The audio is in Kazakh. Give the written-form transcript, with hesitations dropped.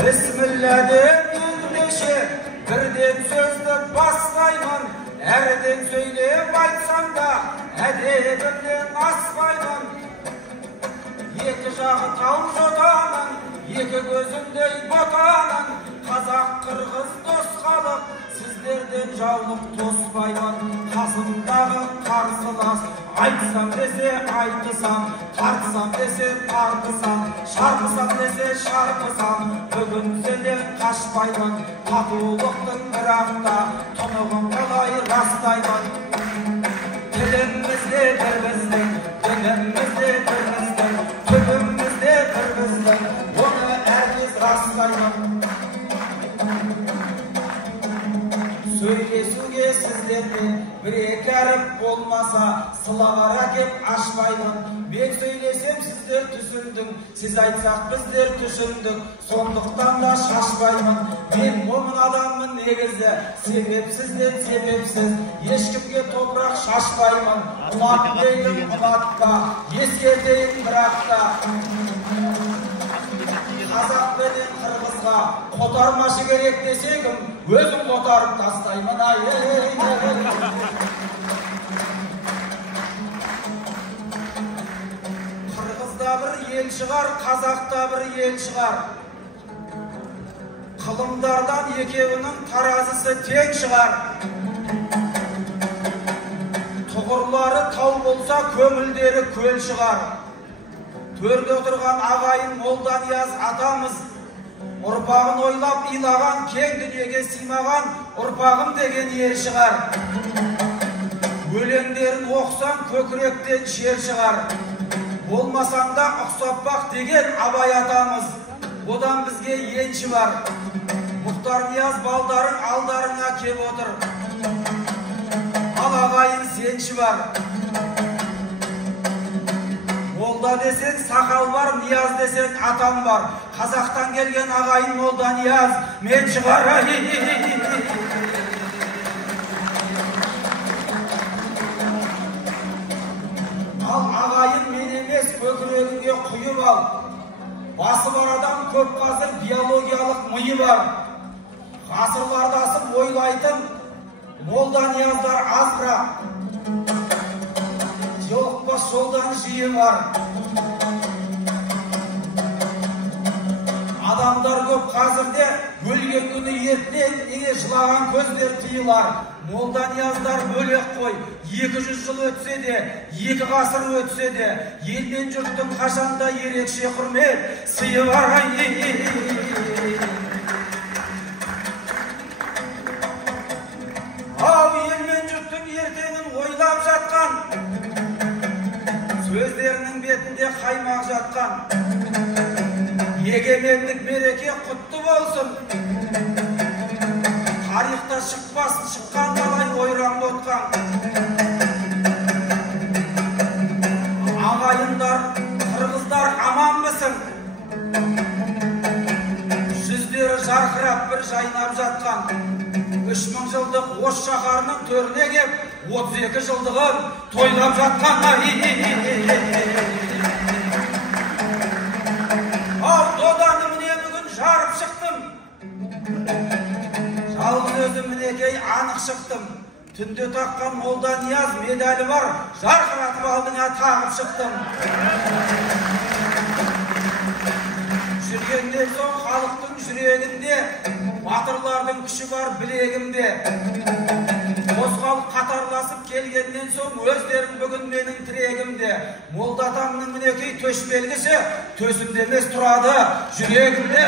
Bismillahirrahmanirrahim. Birden sözді бастаймын, әрден сөйлеп айтсам да, әдебімнен аспаймын. Екі жағы тау жотаның, екі көзіндей ботаның, қазақ қырғыз дос халық, сіздерден жаулық тоспаймын. Қасымдағы қарсылас, айтсам десе айтысам, тартсам десе тартысам, шарпысам десе шарпысам, бүгін сенен қашпаймын. Татулықтың бірақта тұнығын қалай растаймын. Тілімізде бір біздің, дінімізде бір біздің, түбімізде бір біздің, оны әркез растаймын. Сөйлесуге сіздермен бір-екі әріп болмаса, сылағар әкеп ашпаймын. Мен сөйлесем сіздер түсіндің, сіз айтсақ біздер түсіндік, сондықтан да шашпаймын. Мен момын адаммын негізі, себепсізден себепсіз, ешкімге топырақ шашпаймын. Ұлат дейін ұлатпа, ескертейін бірақта. Қазақ пенен қырғызға қотармашы керек десегім, өзім қотарып тастаймын. Қырғызда бір ел шығар, қазақта бір ел шығар. Қылымдардан екеуінің таразысы тең шығар. Тұғырлары тау болса, көңілдері көл шығар. Төрде отырған ағайын Молданияз атамыз, ұрпағын ойлап илаған, кең дүниеге сыймаған ұрпағым деген ер шығар. Өлеңдерін оқысаң көкіректен шер шығар. Болмасаң да ұқсап бақ деген Абай атамыз, одан бізге енші бар. Мұхтар Нияз балдарың алдарыңа кеп отыр, ал ағайын сенші бар. Молда десең сақал бар, Нияз десең атам бар. Қазақтан келген ағайын Молда Нияз мен шығар. Ал ағайын мен емес, көкірегіңе құйып ал. Басы бар адам көп, қазір биологиялық миы бар. Ғасырлардасып ойлайтын Молда Нияздар аз бірақ, жолықпас жолдан жиі бар. Адамдар көп қазірде, өлген күні ертең неге жылаған көздер тыйылар. Молда Нияздар бөлек қой, 200 жыл өтсе де, 2 ғасыр өтсе де, ел мен жұрттың қашанда ерекше құрмет сыйы бар. Ау, ел мен жұрттың ертеңін ойлап жатқан, сөздерінің бетінде қаймақ жатқан. Егемендік мереке құтты болсын. Тарихта шықпасын, шыққан талай ойран ботқан. Ағайындар, қырғыздар аманбысың? Жүздері жарқырап бір жайнап жатқан. 3000 жылдық Ош шаһарының төріне кеп, 32 жылдығын тойлап жатқан. Ал доданы міне бүгін жарып шықтым. Жалғыз өзім мінекей анық шықтым. Түнде таққан Молда Нияз медалі бар, жарқыратып алдыңа тағып шықтым. Жүргеннен соң халықтың жүрегінде, батырлардың күші бар білегімде. Қозғалып қатарласып келгеннен соң өздерің бүгін менің тірегімде. Молда атамның мінекей төш белгісі төсімде емес тұрады жүрегімде.